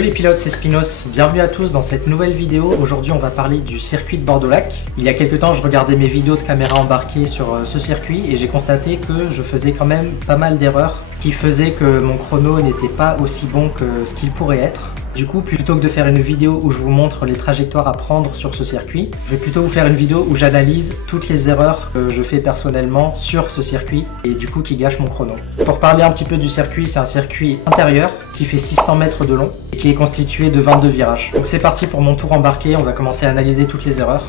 Yo les pilotes, c'est Spinos, bienvenue à tous dans cette nouvelle vidéo. Aujourd'hui on va parler du circuit de Bordeaux-Lac. Il y a quelques temps je regardais mes vidéos de caméra embarquée sur ce circuit et j'ai constaté que je faisais quand même pas mal d'erreurs qui faisaient que mon chrono n'était pas aussi bon que ce qu'il pourrait être. Du coup, plutôt que de faire une vidéo où je vous montre les trajectoires à prendre sur ce circuit, je vais plutôt vous faire une vidéo où j'analyse toutes les erreurs que je fais personnellement sur ce circuit et du coup qui gâchent mon chrono. Pour parler un petit peu du circuit, c'est un circuit intérieur qui fait 600 mètres de long et qui est constitué de 22 virages. Donc c'est parti pour mon tour embarqué, on va commencer à analyser toutes les erreurs.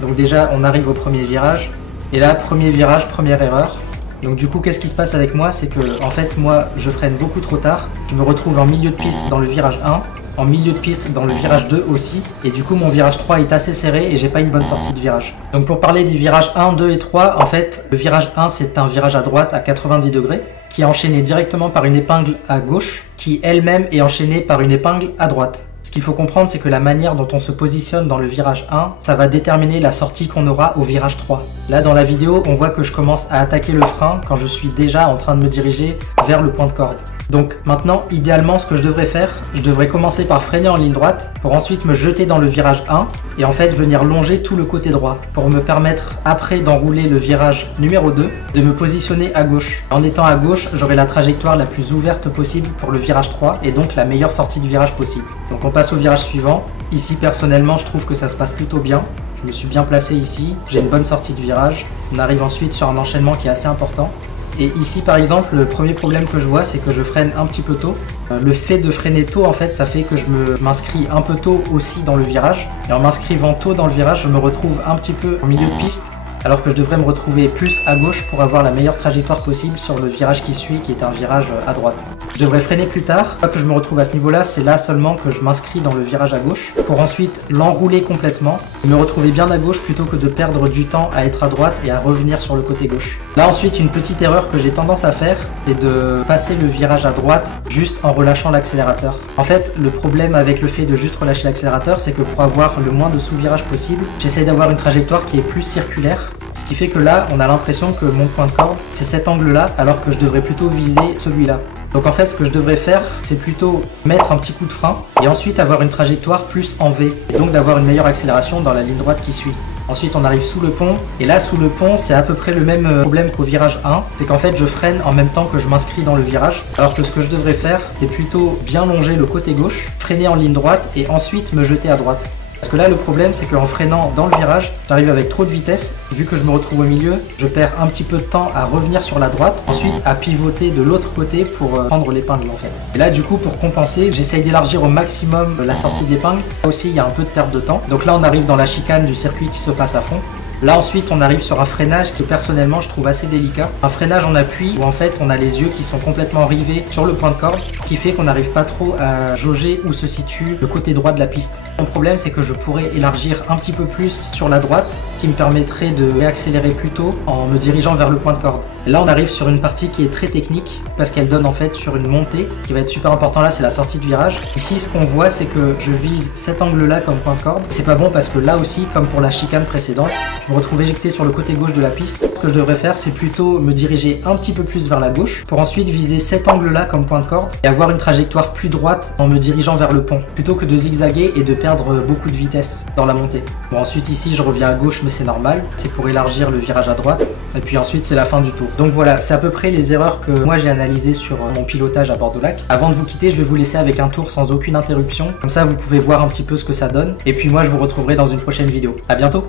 Donc déjà, on arrive au premier virage et là, premier virage, première erreur. Donc du coup, qu'est-ce qui se passe avec moi? C'est que en fait, moi, je freine beaucoup trop tard. Je me retrouve en milieu de piste dans le virage 1. En milieu de piste dans le virage 2 aussi, et du coup mon virage 3 est assez serré et j'ai pas une bonne sortie de virage. Donc pour parler des virages 1, 2 et 3, en fait le virage 1 c'est un virage à droite à 90 degrés qui est enchaîné directement par une épingle à gauche qui elle-même est enchaînée par une épingle à droite. Ce qu'il faut comprendre, c'est que la manière dont on se positionne dans le virage 1, ça va déterminer la sortie qu'on aura au virage 3. Là dans la vidéo, on voit que je commence à attaquer le frein quand je suis déjà en train de me diriger vers le point de corde. Donc maintenant, idéalement, ce que je devrais faire, je devrais commencer par freiner en ligne droite pour ensuite me jeter dans le virage 1 et en fait venir longer tout le côté droit pour me permettre après d'enrouler le virage numéro 2 de me positionner à gauche. En étant à gauche, j'aurai la trajectoire la plus ouverte possible pour le virage 3 et donc la meilleure sortie de virage possible. Donc on passe au virage suivant. Ici personnellement, je trouve que ça se passe plutôt bien. Je me suis bien placé ici, j'ai une bonne sortie de virage. On arrive ensuite sur un enchaînement qui est assez important. Et ici par exemple, le premier problème que je vois, c'est que je freine un petit peu tôt. Le fait de freiner tôt, en fait, ça fait que je m'inscris un peu tôt aussi dans le virage. Et en m'inscrivant tôt dans le virage, je me retrouve un petit peu en milieu de piste, alors que je devrais me retrouver plus à gauche pour avoir la meilleure trajectoire possible sur le virage qui suit, qui est un virage à droite. Je devrais freiner plus tard. Une fois que je me retrouve à ce niveau-là, c'est là seulement que je m'inscris dans le virage à gauche pour ensuite l'enrouler complètement, me retrouver bien à gauche plutôt que de perdre du temps à être à droite et à revenir sur le côté gauche. Là ensuite, une petite erreur que j'ai tendance à faire, c'est de passer le virage à droite juste en relâchant l'accélérateur. En fait, le problème avec le fait de juste relâcher l'accélérateur, c'est que pour avoir le moins de sous-virages possible, j'essaie d'avoir une trajectoire qui est plus circulaire. Ce qui fait que là, on a l'impression que mon point de corde, c'est cet angle-là, alors que je devrais plutôt viser celui-là. Donc en fait, ce que je devrais faire, c'est plutôt mettre un petit coup de frein et ensuite avoir une trajectoire plus en V, et donc d'avoir une meilleure accélération dans la ligne droite qui suit. Ensuite, on arrive sous le pont, et là, sous le pont, c'est à peu près le même problème qu'au virage 1, c'est qu'en fait, je freine en même temps que je m'inscris dans le virage, alors que ce que je devrais faire, c'est plutôt bien longer le côté gauche, freiner en ligne droite et ensuite me jeter à droite. Parce que là, le problème, c'est qu'en freinant dans le virage, j'arrive avec trop de vitesse. Vu que je me retrouve au milieu, je perds un petit peu de temps à revenir sur la droite, ensuite à pivoter de l'autre côté pour prendre l'épingle en fait. Et là, du coup, pour compenser, j'essaye d'élargir au maximum la sortie de l'épingle. Là aussi, il y a un peu de perte de temps. Donc là, on arrive dans la chicane du circuit qui se passe à fond. Là ensuite on arrive sur un freinage que personnellement je trouve assez délicat. Un freinage en appui où en fait on a les yeux qui sont complètement rivés sur le point de corde, qui fait qu'on n'arrive pas trop à jauger où se situe le côté droit de la piste. Mon problème c'est que je pourrais élargir un petit peu plus sur la droite, qui me permettrait de réaccélérer plus tôt en me dirigeant vers le point de corde. Et là on arrive sur une partie qui est très technique parce qu'elle donne en fait sur une montée qui va être super important. Là c'est la sortie de virage. Ici ce qu'on voit c'est que je vise cet angle là comme point de corde. C'est pas bon parce que là aussi comme pour la chicane précédente, je me retrouve éjecté sur le côté gauche de la piste. Ce que je devrais faire, c'est plutôt me diriger un petit peu plus vers la gauche pour ensuite viser cet angle-là comme point de corde et avoir une trajectoire plus droite en me dirigeant vers le pont, plutôt que de zigzaguer et de perdre beaucoup de vitesse dans la montée. Bon, ensuite ici, je reviens à gauche, mais c'est normal. C'est pour élargir le virage à droite. Et puis ensuite, c'est la fin du tour. Donc voilà, c'est à peu près les erreurs que moi j'ai analysées sur mon pilotage à Bordeaux-Lac. Avant de vous quitter, je vais vous laisser avec un tour sans aucune interruption. Comme ça, vous pouvez voir un petit peu ce que ça donne. Et puis moi, je vous retrouverai dans une prochaine vidéo. À bientôt!